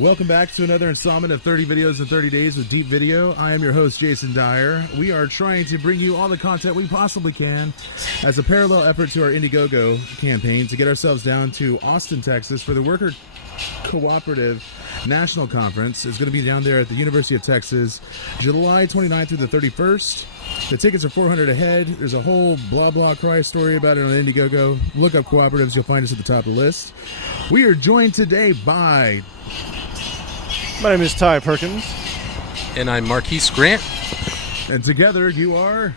Welcome back to another installment of 30 Videos in 30 Days with Deep Video. I am your host, Jason Dyer. We are trying to bring you all the content we possibly can as a parallel effort to our Indiegogo campaign to get ourselves down to Austin, Texas for the Worker Cooperative National Conference. It's going to be down there at the University of Texas, July 29th through the 31st. The tickets are $400 a head. There's a whole blah blah cry story about it on Indiegogo. Look up cooperatives, you'll find us at the top of the list. We are joined today by... My name is Dyer Perkins. And I'm Marquise Grant. And together you are...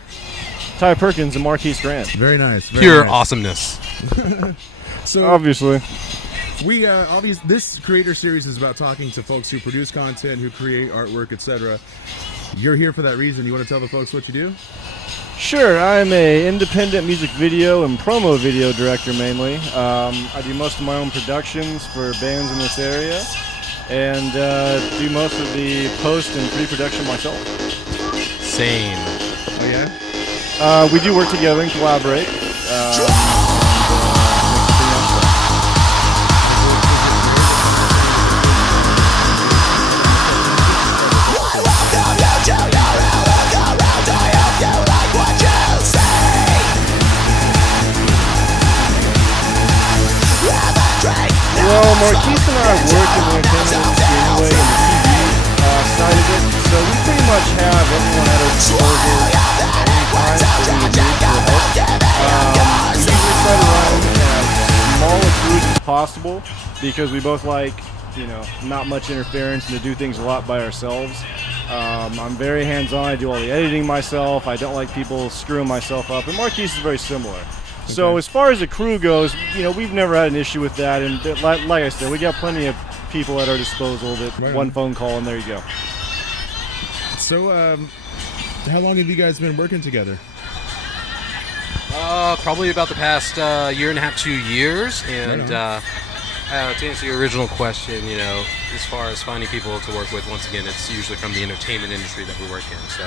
Dyer Perkins and Marquise Grant. Very nice. Pure awesomeness. So obviously. This creator series is about talking to folks who produce content, who create artwork, etc. You're here for that reason. You want to tell the folks what you do? Sure. I'm a independent music video and promo video director mainly. I do most of my own productions for bands in this area, and do most of the post and pre-production myself. Same. Oh yeah? We do work together and collaborate. Well, Marquise and I work in the entertainment industry anyway, in the TV side of it, so we pretty much have everyone at our disposal at any time that we would need for help. We usually try to run as small a crews as possible because we both like, not much interference and to do things a lot by ourselves. I'm very hands-on. I do all the editing myself. I don't like people screwing myself up, and Marquise is very similar. So as far as the crew goes, we've never had an issue with that, and like I said, we got plenty of people at our disposal that one phone call and there you go. So, how long have you guys been working together? Probably about the past year and a half, 2 years, and to answer your original question, as far as finding people to work with, once again, it's usually from the entertainment industry that we work in, so...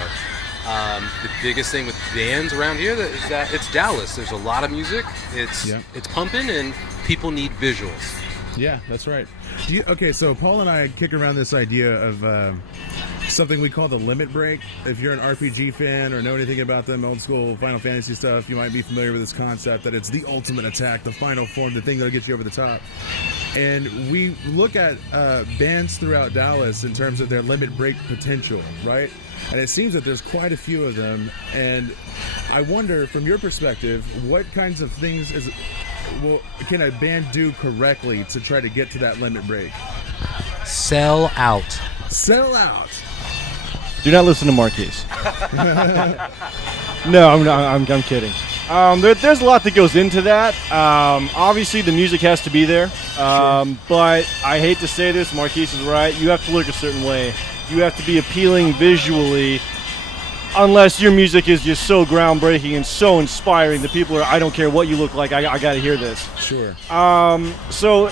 the biggest thing with bands around here is that it's Dallas. There's a lot of music. It's pumping, and people need visuals. Yeah, that's right. So Paul and I kick around this idea of something we call the limit break. If you're an RPG fan or know anything about them, old school Final Fantasy stuff, you might be familiar with this concept that it's the ultimate attack, the final form, the thing that'll get you over the top. And we look at bands throughout Dallas in terms of their limit break potential, right? And it seems that there's quite a few of them. And I wonder, from your perspective, what kinds of things can a band do correctly to try to get to that limit break? Sell out. Sell out. Do not listen to Marquise. No, I'm kidding. There's a lot that goes into that. Obviously, the music has to be there. But I hate to say this, Marquise is right. You have to look a certain way. You have to be appealing visually, unless your music is just so groundbreaking and so inspiring that people are, I don't care what you look like, I got to hear this. Sure. So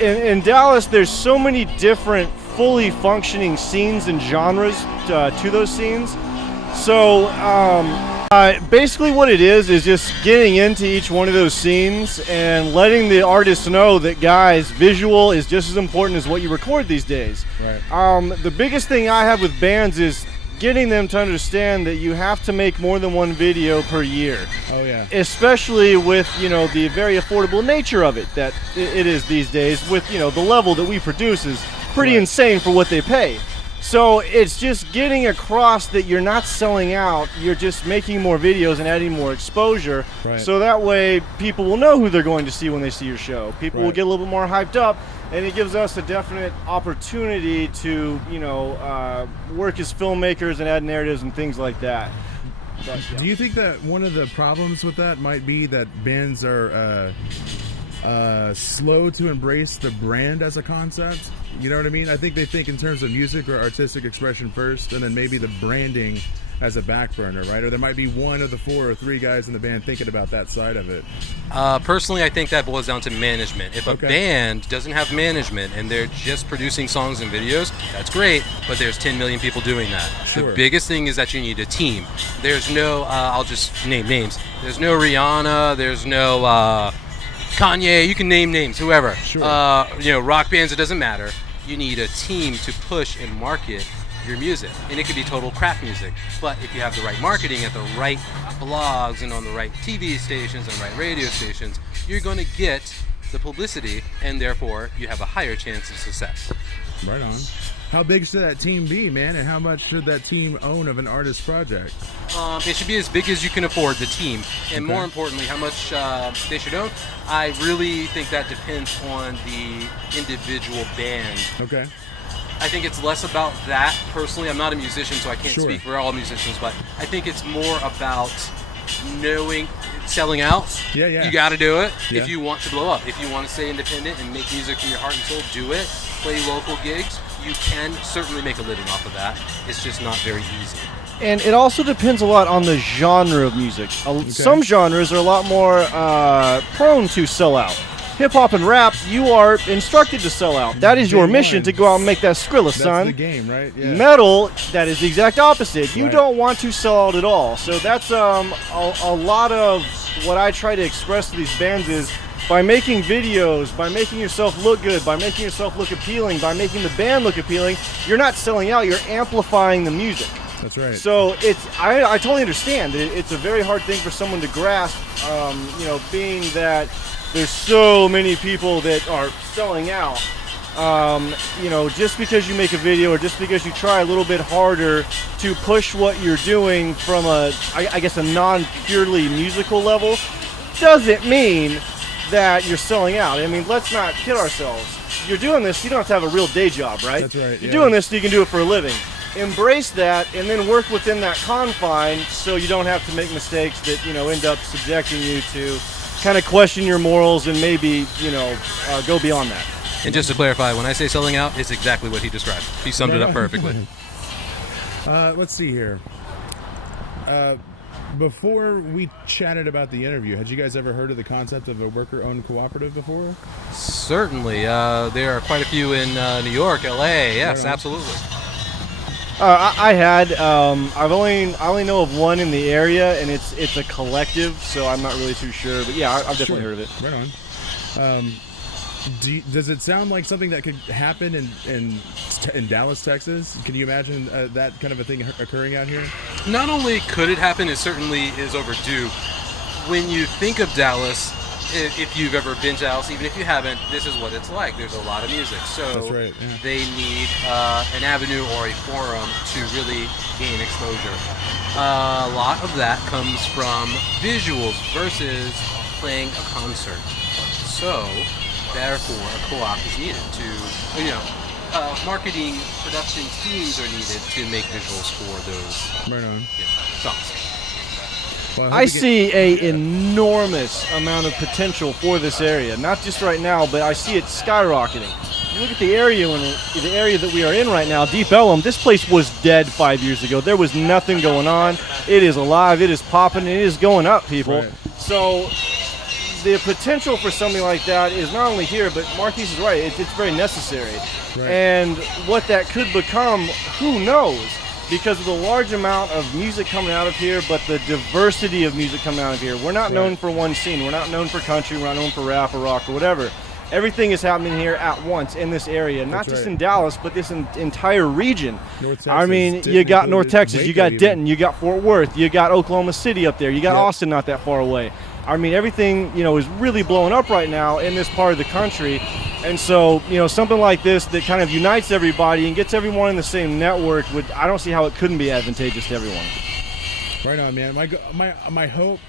in Dallas, there's so many different fully functioning scenes and genres to those scenes. So basically what it is just getting into each one of those scenes and letting the artists know that, guys, visual is just as important as what you record these days. Right. The biggest thing I have with bands is getting them to understand that you have to make more than one video per year. Oh, yeah. Especially with, the very affordable nature of it that it is these days with, the level that we produce is pretty insane for what they pay. So it's just getting across that you're not selling out, you're just making more videos and adding more exposure. Right. So that way people will know who they're going to see when they see your show. People will get a little bit more hyped up, and it gives us a definite opportunity to, work as filmmakers and add narratives and things like that. But, Do you think that one of the problems with that might be that bands are slow to embrace the brand as a concept? You know what I mean? I think they think in terms of music or artistic expression first, and then maybe the branding as a back burner, right? Or there might be one of the 4 or 3 guys in the band thinking about that side of it. Personally, I think that boils down to management. If a band doesn't have management and they're just producing songs and videos, that's great, but there's 10 million people doing that. Sure. The biggest thing is that you need a team. There's no, I'll just name names. There's no Rihanna, there's no Kanye, you can name names, whoever. Sure. Rock bands, it doesn't matter. you need a team to push and market your music. And it could be total crap music. But if you have the right marketing at the right blogs and on the right TV stations and right radio stations, you're going to get the publicity, and therefore you have a higher chance of success. Right on. How big should that team be, man? And how much should that team own of an artist project? It should be as big as you can afford, the team. And more importantly, how much they should own, I really think that depends on the individual band. Okay. I think it's less about that, personally. I'm not a musician, so I can't speak for all musicians, but I think it's more about knowing, selling out. Yeah. You got to do it Yeah. if you want to blow up. If you want to stay independent and make music from your heart and soul, do it. Play local gigs. You can certainly make a living off of that. It's just not very easy. And it also depends a lot on the genre of music. Some genres are a lot more prone to sell out. Hip-hop and rap, you are instructed to sell out. That is your mission, to go out and make that Skrilla, son. That's the game, right? Yeah. Metal, that is the exact opposite. You Right. don't want to sell out at all. So that's a lot of what I try to express to these bands is by making videos, by making yourself look good, by making yourself look appealing, by making the band look appealing, you're not selling out, you're amplifying the music. That's right. So I totally understand that it's a very hard thing for someone to grasp, being that there's so many people that are selling out. Just because you make a video or just because you try a little bit harder to push what you're doing from a non-purely musical level doesn't mean that you're selling out. I mean, let's not kid ourselves. You're doing this, you don't have to have a real day job, right? That's right. You're doing this so you can do it for a living. Embrace that and then work within that confine so you don't have to make mistakes that, end up subjecting you to kind of question your morals and maybe, go beyond that. And just to clarify, when I say selling out, it's exactly what he described. He summed it up perfectly. Let's see here. Before we chatted about the interview, had you guys ever heard of the concept of a worker-owned cooperative before? Certainly. There are quite a few in New York, LA. Yes, absolutely. I had. I only know of one in the area, and it's a collective, so I'm not really too sure. But yeah, I've definitely heard of it. Right on. Does it sound like something that could happen in Dallas, Texas? Can you imagine that kind of a thing occurring out here? Not only could it happen, it certainly is overdue. When you think of Dallas, if you've ever been to Dallas, even if you haven't, this is what it's like. There's a lot of music, so That's right, yeah. they need an avenue or a forum to really gain exposure. A lot of that comes from visuals versus playing a concert. So, therefore, a co-op is needed to, marketing production teams are needed to make visuals for those Right on. songs. I Well, hope you see a enormous amount of potential for this area. Not just right now, but I see it skyrocketing. You look at the area that we are in right now, Deep Ellum. This place was dead 5 years ago. There was nothing going on. It is alive. It is popping. It is going up, people. Right. So the potential for something like that is not only here, but Marquise is right. It's very necessary. Right. And what that could become, who knows? Because of the large amount of music coming out of here, but the diversity of music coming out of here. We're not known for one scene. We're not known for country. We're not known for rap or rock or whatever. Everything is happening here at once in this area, not just in Dallas, but this entire region. North Texas, I mean, Denton you got North included, Texas, you Waco got even. Denton, you got Fort Worth, you got Oklahoma City up there, you got Yep. Austin not that far away. I mean, everything, is really blowing up right now in this part of the country. And so, something like this that kind of unites everybody and gets everyone in the same network, I don't see how it couldn't be advantageous to everyone. Right on, man. My hope.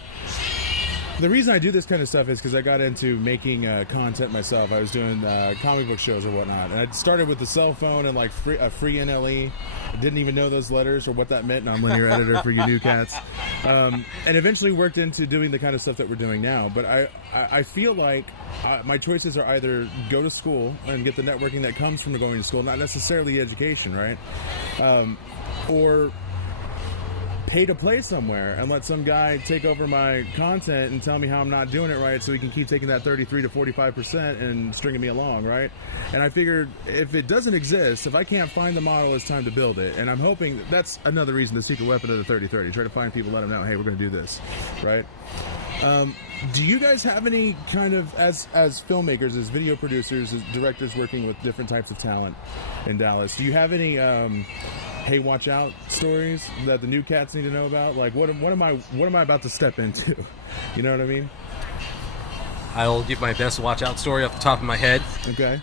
The reason I do this kind of stuff is because I got into making content myself. I was doing comic book shows or whatnot, and I started with the cell phone and like a free NLE. I didn't even know those letters or what that meant. Non-linear editor for you new cats, and eventually worked into doing the kind of stuff that we're doing now. But I feel like my choices are either go to school and get the networking that comes from going to school, not necessarily education, right, or pay to play somewhere and let some guy take over my content and tell me how I'm not doing it right so he can keep taking that 33 to 45% and stringing me along, right? And I figured if it doesn't exist, if I can't find the model, it's time to build it. And I'm hoping that's another reason the secret weapon of the 30-30. Try to find people, let them know, hey, we're going to do this, right? Do you guys have any kind of, as filmmakers, as video producers, as directors working with different types of talent in Dallas, do you have any hey, watch out stories that the new cats need to know about? Like, what am I about to step into? You know what I mean? I'll give my best watch out story off the top of my head. Okay.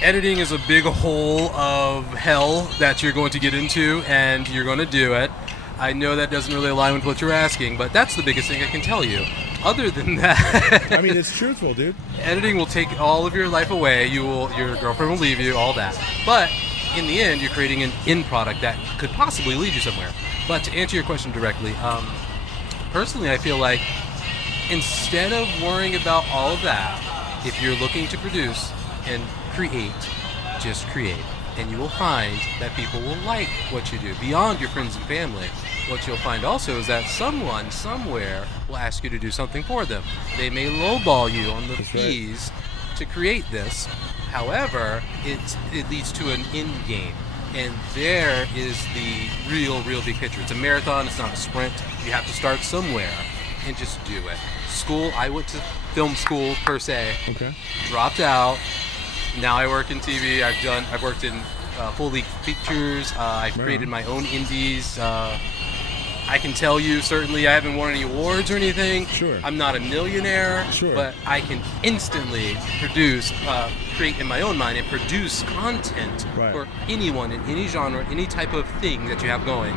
Editing is a big hole of hell that you're going to get into, and you're going to do it. I know that doesn't really align with what you're asking, but that's the biggest thing I can tell you. Other than that, I mean, it's truthful, dude. Editing will take all of your life away. Your girlfriend will leave you, all that. But in the end, you're creating an end product that could possibly lead you somewhere. But to answer your question directly, personally, I feel like instead of worrying about all of that, if you're looking to produce and create, just create. And you will find that people will like what you do beyond your friends and family. What you'll find also is that someone somewhere will ask you to do something for them. They may lowball you on the fees to create this. However, it leads to an end game. And there is the real big picture. It's a marathon, it's not a sprint. You have to start somewhere and just do it. School, I went to film school per se. Okay. Dropped out. Now I work in TV. I've worked in full league features. I've created my own indies. I can tell you, certainly, I haven't won any awards or anything. Sure. I'm not a millionaire, sure, but I can instantly produce, create in my own mind, and produce content for anyone in any genre, any type of thing that you have going.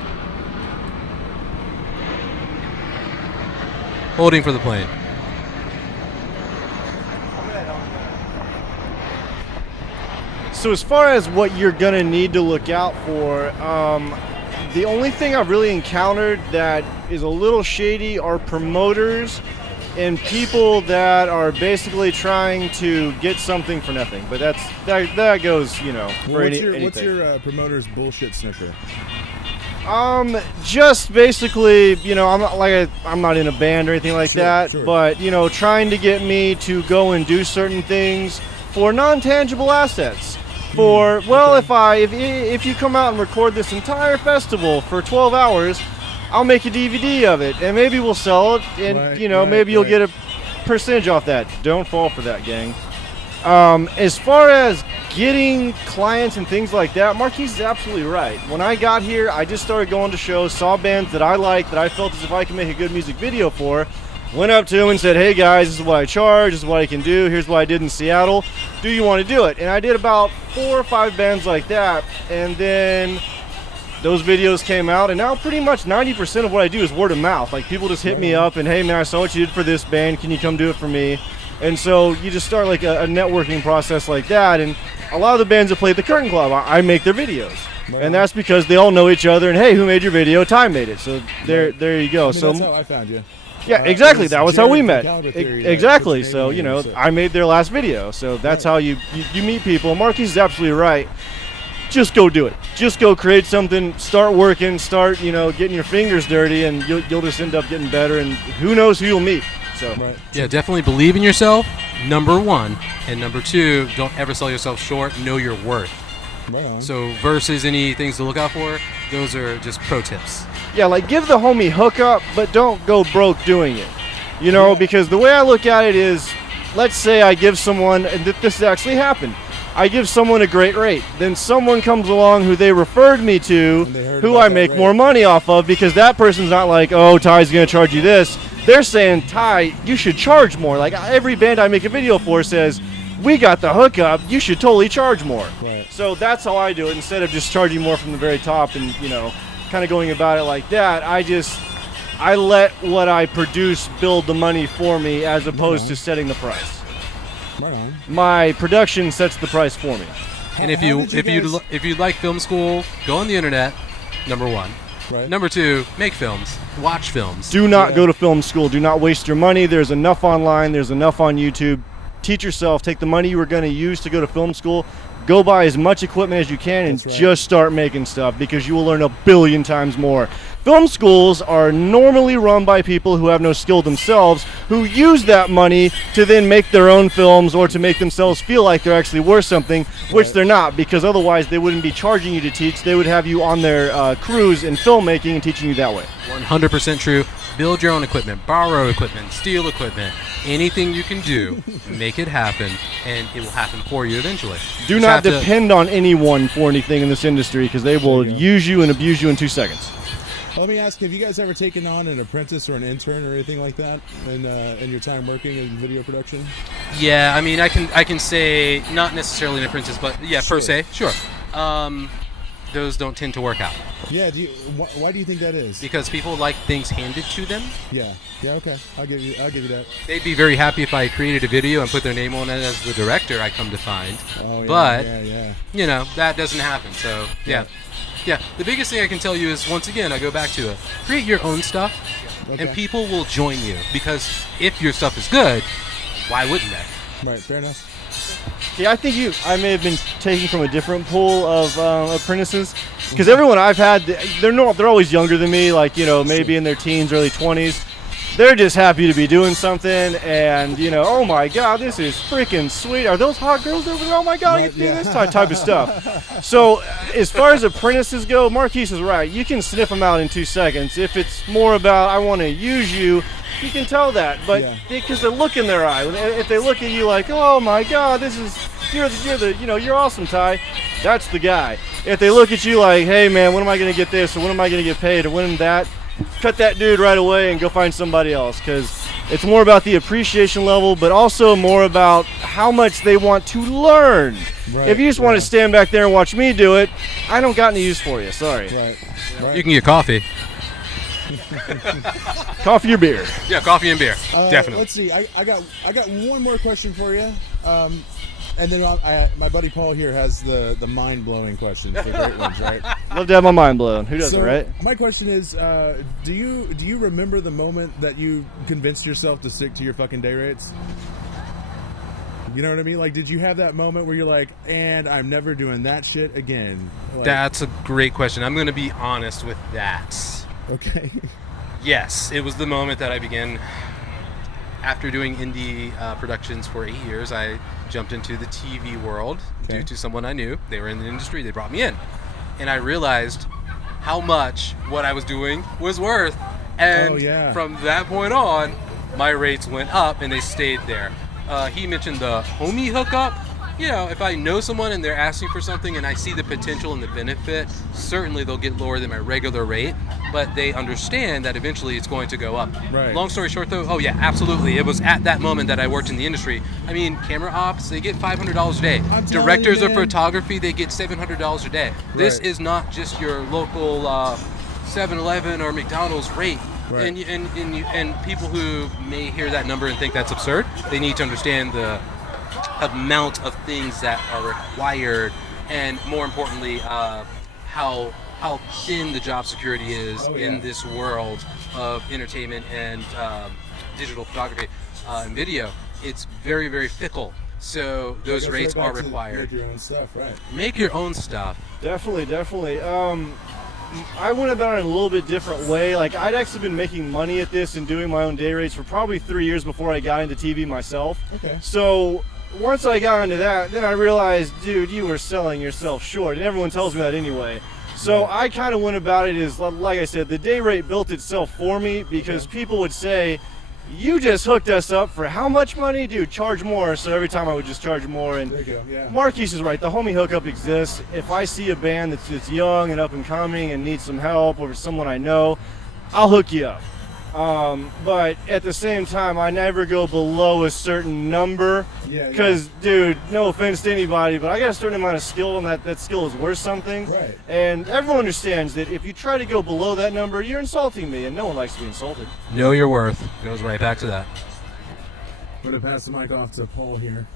Holding for the plane. So as far as what you're going to need to look out for, the only thing I've really encountered that is a little shady are promoters and people that are basically trying to get something for nothing. But that goes, you know, for anything. What's your promoter's bullshit snicker? Just basically, you know, I'm not in a band or anything like that, but, you know, trying to get me to go and do certain things for non-tangible assets. For, well, if you come out and record this entire festival for 12 hours, I'll make a DVD of it, and maybe we'll sell it, and, maybe you'll get a percentage off that. Don't fall for that, gang. As far as getting clients and things like that, Marquise is absolutely right. When I got here, I just started going to shows, saw bands that I liked, that I felt as if I could make a good music video for, went up to them and said, hey guys, this is what I charge, this is what I can do, here's what I did in Seattle, do you want to do it? And I did about 4 or 5 bands like that, and then those videos came out, and now pretty much 90% of what I do is word of mouth. Like, people just hit me up and, hey man, I saw what you did for this band, can you come do it for me? And so you just start like a networking process like that, and a lot of the bands that play at the Curtain Club, I make their videos. And that's because they all know each other, and hey, who made your video? Ty made it. So there you go. I mean, that's how I found you. Yeah, exactly. That was how we met. Theory, exactly. So, you know, I made their last video. So that's how you meet people. Marquise is absolutely right. Just go do it. Just go create something, start working, start, you know, getting your fingers dirty, and you'll just end up getting better, and who knows who you'll meet. So yeah, definitely believe in yourself, number 1. And number 2, don't ever sell yourself short. Know your worth. So versus any things to look out for, those are just pro tips. Yeah, like give the homie hookup, but don't go broke doing it. You know, because the way I look at it is, let's say I give someone, and this actually happened, I give someone a great rate. Then someone comes along who they referred me to, who I make more money off of, because that person's not like, oh, Ty's going to charge you this. They're saying, Ty, you should charge more. Like every band I make a video for says, we got the hookup, you should totally charge more. So that's how I do it. Instead of just charging more from the very top and, you know, kind of going about it like that, I let what I produce build the money for me as opposed to setting the price. My production sets the price for me. And if you like film school, go on the internet, number 1. Number 2, make films, watch films. Do not go to film school. Do not waste your money. There's enough online. There's enough on YouTube. Teach yourself. Take the money you were going to use to go to film school. Go buy as much equipment as you can and just start making stuff, because you will learn a billion times more. Film schools are normally run by people who have no skill themselves, who use that money to then make their own films or to make themselves feel like they're actually worth something, which they're not, because otherwise they wouldn't be charging you to teach. They would have you on their crews in filmmaking and teaching you that way. 100% true. Build your own equipment, borrow equipment, steal equipment, anything you can do, make it happen, and it will happen for you eventually. Do not depend on anyone for anything in this industry, because they will use you and abuse you in 2 seconds. Let me ask, have you guys ever taken on an apprentice or an intern or anything like that in your time working in video production? Yeah, I mean, I can say not necessarily an apprentice, but yeah, per se, sure. Those don't tend to work out. Yeah, why do you think that is? Because people like things handed to them. Yeah, okay, I'll give you that. They'd be very happy if I created a video and put their name on it as the director, I come to find. Oh, yeah, but, yeah. you know, that doesn't happen, so, yeah. Yeah, the biggest thing I can tell you is, once again, I go back to it. Create your own stuff, and people will join you. Because if your stuff is good, why wouldn't they? Right, fair enough. Yeah, I think I may have been taking from a different pool of apprentices, because everyone I've had, they're always younger than me, like, you know, maybe in their teens, early 20s. They're just happy to be doing something, and, you know, oh my God, this is freaking sweet. Are those hot girls over there? Oh my God, I get to do this type of stuff. So as far as apprentices go, Marquise is right. You can sniff them out in 2 seconds. If it's more about, I want to use you, you can tell that. But because the look in their eye, if they look at you like, oh my God, you're awesome, Ty. That's the guy. If they look at you like, hey man, when am I going to get this, or when am I going to get paid, or when that, cut that dude right away and go find somebody else, because it's more about the appreciation level, but also more about how much they want to learn. Right, if you just want to stand back there and watch me do it, I don't got any use for you. Sorry. Right. You can get coffee. Coffee or beer? Yeah, coffee and beer. Definitely. Let's see. I got one more question for you. And then my buddy Paul here has the mind-blowing questions, the great ones, right? Love to have my mind blown. Who doesn't, right? My question is, do you remember the moment that you convinced yourself to stick to your fucking day rates? You know what I mean? Like, did you have that moment where you're like, and I'm never doing that shit again? Like, that's a great question. I'm going to be honest with that. Okay. Yes, it was the moment that I began. After doing indie productions for 8 years, I jumped into the TV world due to someone I knew. They were in the industry. They brought me in. And I realized how much what I was doing was worth. And from that point on, my rates went up and they stayed there. He mentioned the homie hookup. You know, if I know someone and they're asking for something and I see the potential and the benefit, certainly they'll get lower than my regular rate, but they understand that eventually it's going to go up. Right. Long story short though, oh yeah, absolutely. It was at that moment that I worked in the industry. I mean, camera ops, they get $500 a day. Directors of photography, they get $700 a day. This is not just your local 7-Eleven or McDonald's rate. Right. And people who may hear that number and think that's absurd, they need to understand the amount of things that are required, and more importantly, how thin the job security is in this world of entertainment and digital photography and video. It's very, very fickle. So those rates are required. Make your own stuff, right? Make your own stuff. Definitely. I went about it in a little bit different way. Like, I'd actually been making money at this and doing my own day rates for probably 3 years before I got into TV myself. Okay. So once I got into that, then I realized, dude, you were selling yourself short, and everyone tells me that anyway. So I kind of went about it as, like I said, the day rate built itself for me, because people would say, you just hooked us up for how much money? Dude, charge more. So every time I would just charge more. And there you go. Yeah. Marquise is right. The homie hookup exists. If I see a band that's young and up and coming and needs some help, or someone I know, I'll hook you up. But at the same time, I never go below a certain number, because, dude, no offense to anybody, but I got a certain amount of skill, and that skill is worth something. Right. And everyone understands that if you try to go below that number, you're insulting me, and no one likes to be insulted. Know your worth. Goes right back to that. I'm going to pass the mic off to Paul here.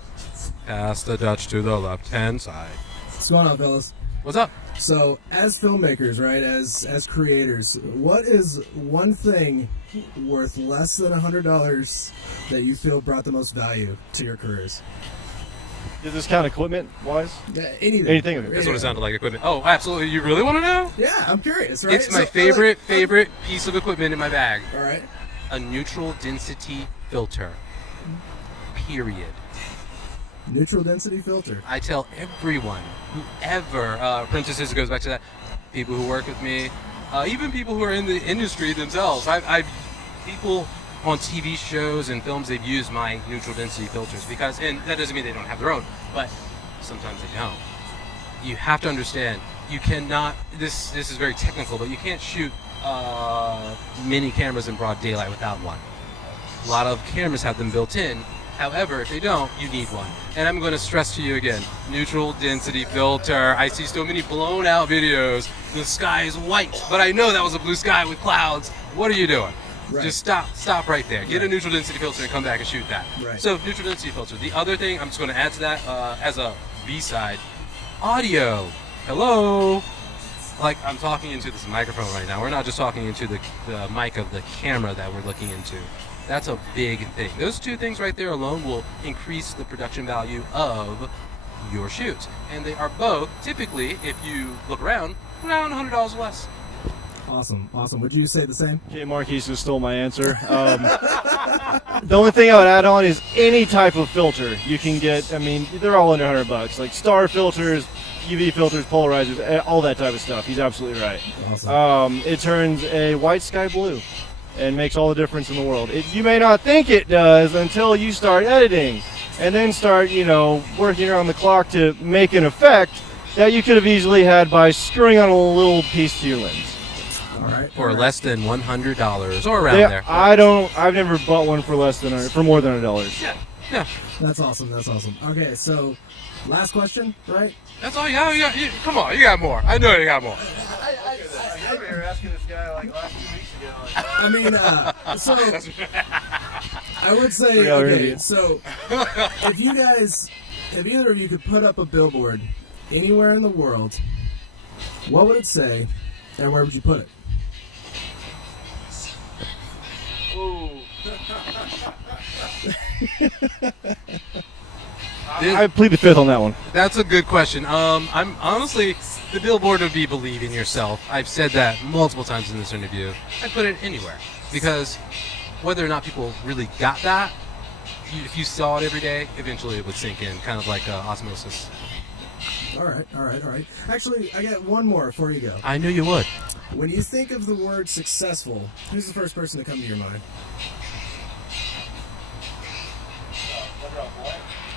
Pass the Dutch to the left-hand side. What's going on, fellas? What's up? So, as filmmakers, right, as creators, what is one thing worth less than $100 that you feel brought the most value to your careers? Does this count equipment-wise? Anything. Anything of it. That's what it sounded like, equipment. Oh, absolutely. You really want to know? Yeah, I'm curious, right? It's my So, favorite piece of equipment in my bag. All right. A neutral density filter. Period. Neutral density filter. I tell everyone, whoever, apprentices, it goes back to that, people who work with me, even people who are in the industry themselves. I've people on TV shows and films, they've used my neutral density filters because, and that doesn't mean they don't have their own, but sometimes they don't. You have to understand, you cannot, this is very technical, but you can't shoot mini cameras in broad daylight without one. A lot of cameras have them built in. However, if they don't, you need one. And I'm going to stress to you again, neutral density filter. I see so many blown out videos. The sky is white, but I know that was a blue sky with clouds. What are you doing? Right. Just stop right there. Get a neutral density filter and come back and shoot that. Right. So neutral density filter. The other thing, I'm just going to add to that as a B-side, audio. Hello. Like I'm talking into this microphone right now. We're not just talking into the mic of the camera that we're looking into. That's a big thing. Those two things right there alone will increase the production value of your shoots. And they are both, typically, if you look around $100 less. Awesome. Would you say the same? Okay, Marquise just stole my answer. The only thing I would add on is any type of filter you can get. I mean, they're all under $100. Like star filters, UV filters, polarizers, all that type of stuff. He's absolutely right. Awesome. It turns a white sky blue and makes all the difference in the world. You may not think it does until you start editing and then start, working around the clock to make an effect that you could have easily had by screwing on a little piece to your lens. All right. For less than $100 or around there. I've never bought one for for more than $100. Yeah. That's awesome. Okay, so last question, right? That's all you got. Come on, you got more. I know you got more. I remember asking this guy like last 2 weeks ago. I mean, so I would say, okay, so if either of you could put up a billboard anywhere in the world, what would it say, and where would you put it? Ooh. I plead the fifth on that one. That's a good question. I'm honestly, the billboard would be believe in yourself. I've said that multiple times in this interview. I'd put it anywhere because whether or not people really got that, if you saw it every day, eventually it would sink in, kind of like osmosis. All right. Actually, I got one more before you go. I knew you would. When you think of the word successful, who's the first person to come to your mind?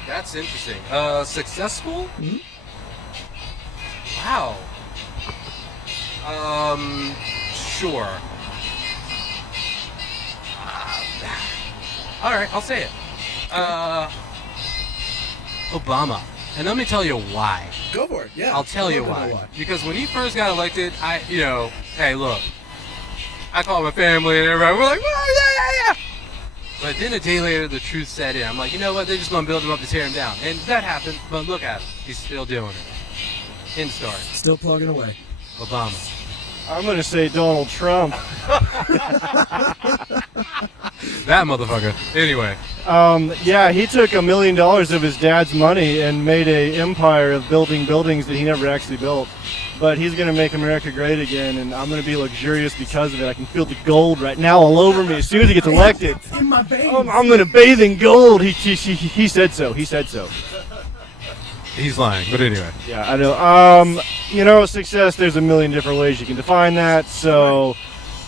That's interesting. Successful? Mm-hmm. Wow. Sure. All right, I'll say it. Obama. And let me tell you why. Go for it. Yeah. I'll tell you why. Because when he first got elected, hey, look, I called my family and everybody. We're like, oh, yeah. But then a day later, the truth set in. I'm like, you know what? They're just going to build him up to tear him down. And that happened, but look at him. He's still doing it. End story. Still plugging away. Obama. I'm going to say Donald Trump. That motherfucker. Anyway. Yeah, he took $1 million of his dad's money and made an empire of building buildings that he never actually built. But he's going to make America great again, and I'm going to be luxurious because of it. I can feel the gold right now all over me as soon as he gets elected. In my veins. I'm going to bathe in gold. He said so. He said so. He's lying, but anyway. Yeah, I know. Success, there's a million different ways you can define that. So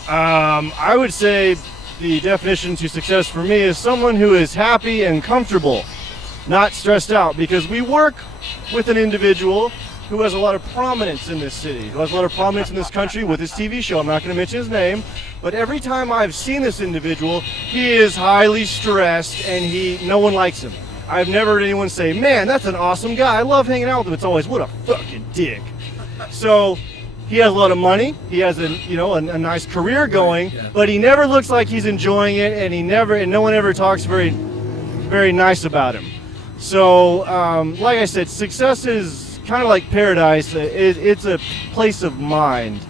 I would say the definition to success for me is someone who is happy and comfortable, not stressed out, because we work with an individual who has a lot of prominence in this city, who has a lot of prominence in this country with his TV show. I'm not going to mention his name, but every time I've seen this individual, he is highly stressed and no one likes him. I've never heard anyone say, man, that's an awesome guy. I love hanging out with him. It's always, what a fucking dick. So he has a lot of money. He has a nice career going, but he never looks like he's enjoying it, and no one ever talks very, very nice about him. So, like I said, success is kind of like paradise. It's a place of mind,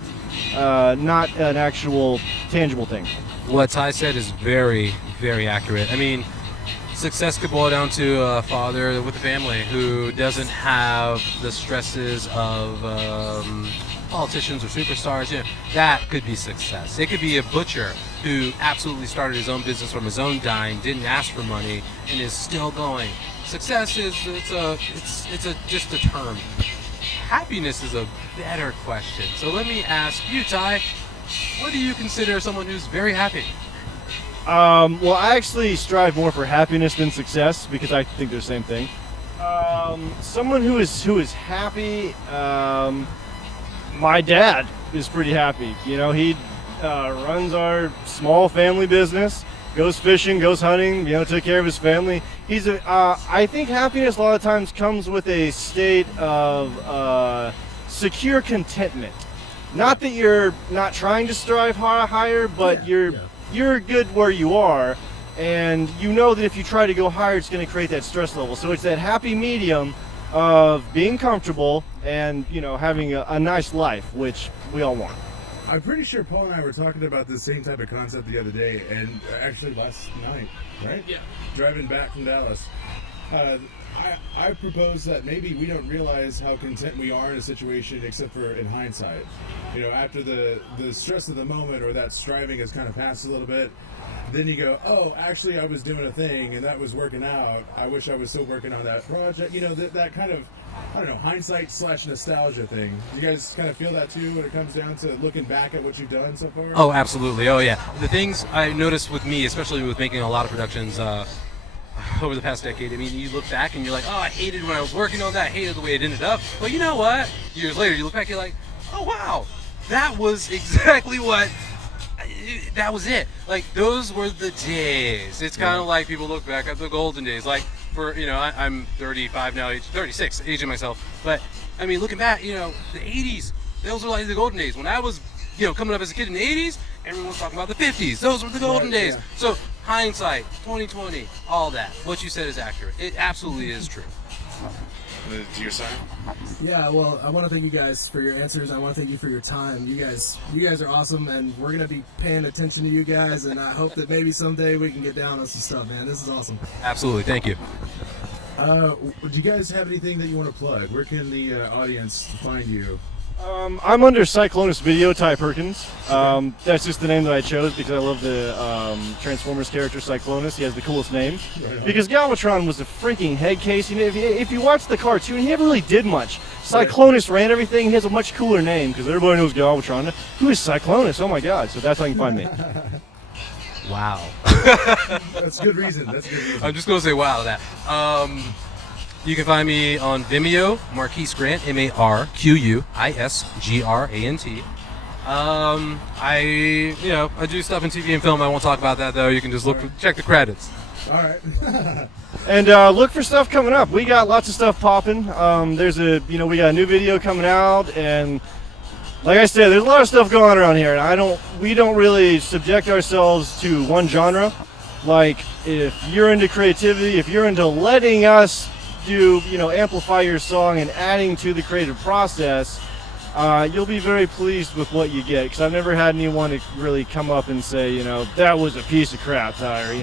not an actual tangible thing. What Ty said is very, very accurate. I mean, Success could boil down to a father with a family who doesn't have the stresses of politicians or superstars. You know, that could be success. It could be a butcher who absolutely started his own business from his own dime, didn't ask for money, and is still going. Success is just a term. Happiness is a better question. So let me ask you, Ty, what do you consider someone who's very happy? Well, I actually strive more for happiness than success because I think they're the same thing. Someone who is happy. My dad is pretty happy. You know, he runs our small family business, goes fishing, goes hunting. You know, took care of his family. I think happiness a lot of times comes with a state of secure contentment. Not that you're not trying to strive higher, but you're good where you are, and you know that if you try to go higher, it's going to create that stress level. So it's that happy medium of being comfortable and, you know, having a nice life, which we all want. I'm pretty sure Paul and I were talking about this same type of concept the other day, and actually last night, right? Yeah. Driving back from Dallas. I propose that maybe we don't realize how content we are in a situation except for in hindsight. You know, after the stress of the moment or that striving has kind of passed a little bit, then you go, oh, actually I was doing a thing and that was working out. I wish I was still working on that project. You know, that kind of, I don't know, hindsight / nostalgia thing. You guys kind of feel that too when it comes down to looking back at what you've done so far? Oh, absolutely. Oh, yeah. The things I noticed with me, especially with making a lot of productions over the past decade, I mean, you look back and you're like, oh, I hated when I was working on that. I hated the way it ended up. But you know what? Years later, you look back, you're like, oh, wow, that was exactly that was it. Like, those were the days. It's kind of like people look back at the golden days. Like, for, you know, I'm 35 now, 36, aging myself. But, I mean, looking back, you know, the 80s, those were like the golden days. When I was, you know, coming up as a kid in the 80s, everyone was talking about the 50s. Those were the golden days. Yeah. So, hindsight, 2020, all that. What you said is accurate. It absolutely is true. Your sign? Yeah, well, I want to thank you guys for your answers. I want to thank you for your time. You guys are awesome, and we're going to be paying attention to you guys, and I hope that maybe someday we can get down on some stuff, man. This is awesome. Absolutely. Thank you. Do you guys have anything that you want to plug? Where can the audience find you? I'm under Cyclonus Video, Ty Perkins. That's just the name that I chose because I love the Transformers character Cyclonus. He has the coolest name. Right on. Because Galvatron was a freaking head case. You know, if you watch the cartoon, he never really did much. Cyclonus ran everything. He has a much cooler name because everybody knows Galvatron. Who is Cyclonus? Oh my God! So that's how you can find me. Wow. That's good reason. I'm just going to say wow to that. You can find me on Vimeo, Marquise Grant, MarquisGrant. I do stuff in TV and film. I won't talk about that though. You can just check the credits. All right. And look for stuff coming up. We got lots of stuff popping. We got a new video coming out, and like I said, there's a lot of stuff going on around here. And we don't really subject ourselves to one genre. Like, if you're into creativity, if you're into letting us amplify your song and adding to the creative process, you'll be very pleased with what you get. Because I've never had anyone to really come up and say, that was a piece of crap, Dyer.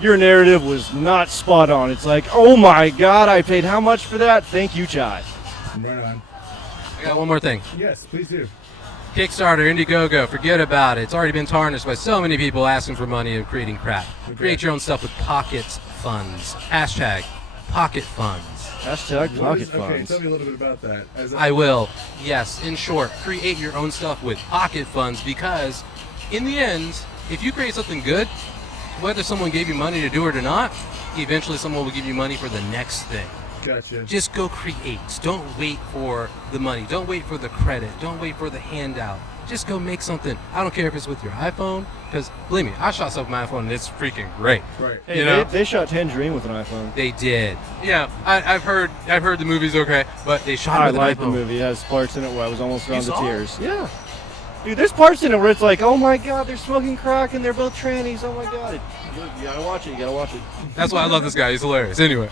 Your narrative was not spot on. It's like, oh my God, I paid how much for that? Thank you, Chai. Right on. I got one more thing. Yes, please do. Kickstarter, Indiegogo, forget about it. It's already been tarnished by so many people asking for money and creating crap. Okay. Create your own stuff with Pocket Funds. Hashtag Pocket Funds. Hashtag Pocket Okay, Funds. tell me a little bit about that. I will. Yes, in short, create your own stuff with Pocket Funds, because in the end, if you create something good, whether someone gave you money to do it or not, eventually someone will give you money for the next thing. Gotcha. Just go create. Don't wait for the money. Don't wait for the credit. Don't wait for the handout. Just go make something. I don't care if it's with your iPhone, because believe me, I shot stuff with my iPhone and it's freaking great. Right. Hey, they shot Tangerine with an iPhone. They did. Yeah, I've heard the movie's okay, but they shot it I with an like the iPhone. movie. It has parts in it where I was almost around the saw it? tears. Yeah. Dude, there's parts in it where it's like, oh my God, they're smoking crack and they're both trannies. Oh my God. You gotta watch it. You gotta watch it. That's why I love this guy. He's hilarious. Anyway.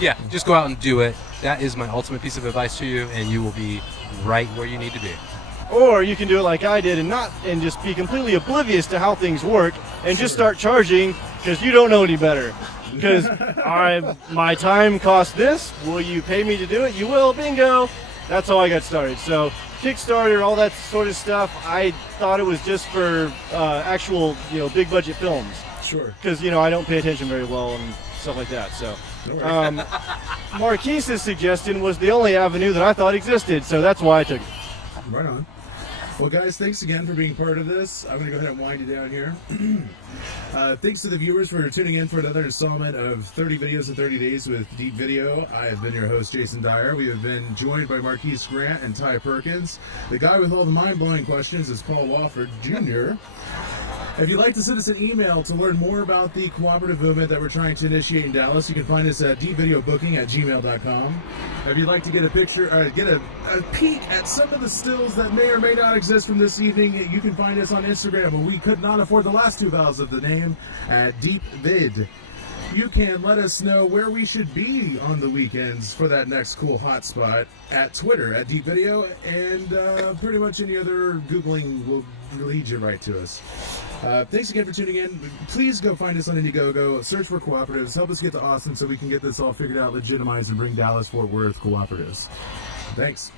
Yeah, just go out and do it. That is my ultimate piece of advice to you, and you will be right where you need to be. Or you can do it like I did and just be completely oblivious to how things work and just start charging because you don't know any better. Because my time costs this. Will you pay me to do it? You will. Bingo. That's how I got started. So Kickstarter, all that sort of stuff, I thought it was just for actual, big budget films. Sure. Because, I don't pay attention very well and stuff like that. So Marquise's suggestion was the only avenue that I thought existed. So that's why I took it. Right on. Well, guys, thanks again for being part of this. I'm going to go ahead and wind you down here. Thanks to the viewers for tuning in for another installment of 30 Videos in 30 Days with Deep Video. I have been your host, Jason Dyer. We have been joined by Marquise Grant and Ty Perkins. The guy with all the mind-blowing questions is Paul Wofford Jr. If you'd like to send us an email to learn more about the cooperative movement that we're trying to initiate in Dallas, you can find us at deepvideobooking@gmail.com. If you'd like to get a picture or get a peek at some of the stills that may or may not exist from this evening, you can find us on Instagram, but we could not afford the last two vowels of the name, at deepvid. You can let us know where we should be on the weekends for that next cool hotspot at Twitter at Deep Video, and pretty much any other Googling will lead you right to us. Thanks again for tuning in. Please go find us on Indiegogo, search for cooperatives, help us get to Austin so we can get this all figured out, legitimized, and bring Dallas-Fort Worth cooperatives. Thanks.